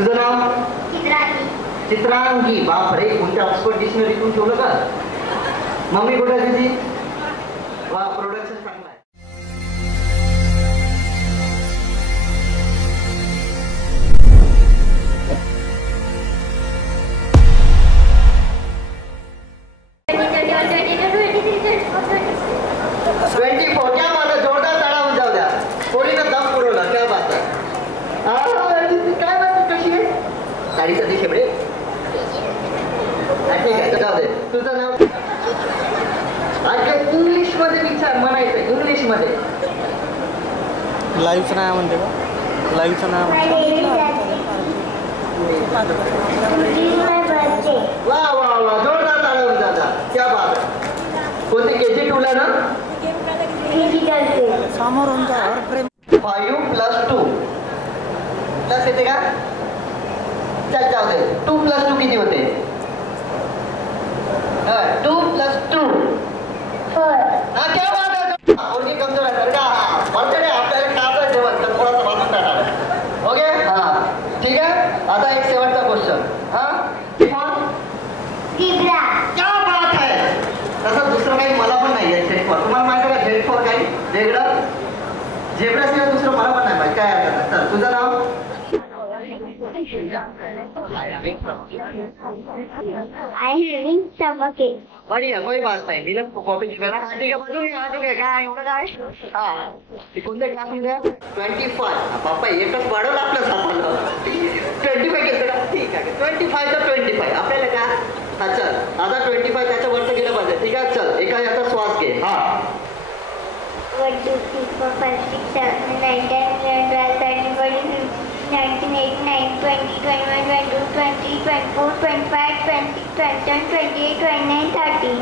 तुझं नाव? चित्रांगी. चित्रांगी. बापरे, कोणत्या ऑक्सफर्ड डिक्शनरीतून ठेवलं का? मम्मी कुठे आहे तुझी? वा, प्रोडक्शन चांगलं आहे. तुझं नाव? इंग्लिश मध्ये विचार, म्हणायचं इंग्लिश मध्ये. लाईव्हचं नाव म्हणते का? लाईव्हचं नाव वा वा वा, जोरदार ताळ्या दादा, क्या बात. कोणती KG 2 ला ना? समोर 5+2 प्लस येते का? चल जाऊ दे. 2+2 किती होते? 2+2 हा, क्या बात आहे. मुलगी कमजोर आहे का? बर्थडे आपल्याला टाळायचं जेवण तर थोडासा बाजून टाळा. ओके, हा ठीक आहे. आता एक शेवटचा क्वेश्चन. हा, क्या बात आहे. तसं दुसरं काही मला पण नाही आहे. झेडफॉर तुम्हाला माहिती आहे का? झेडफॉर काही वेगळं झेब्राशिवाय दुसरं मला पण नाही माहिती. काय हरकत नाही. चल, तुझं नाव? बढ़िया, कोई बात नहीं. मी कॉपी केला. ठीक आहे, बाजू घे. काय एवढं काय? हा, कोणत्या क्लासमध्ये? 25. बाप्पा, एकच वाढवलं आपलं सापडलं. 25 घेतलं का? ठीक आहे. 25 तर 25 आपल्याला का? हा चल, आता 25 त्याच्या वरचं गेलं पाहिजे. ठीक आहे, चल एका याचा श्वास घे. हा, 1 2 3 4 5 6 7 8 9 10 11 12 13 14 15 16 17 18 19 20 21 22 23 24 25 26 27 28 29 30.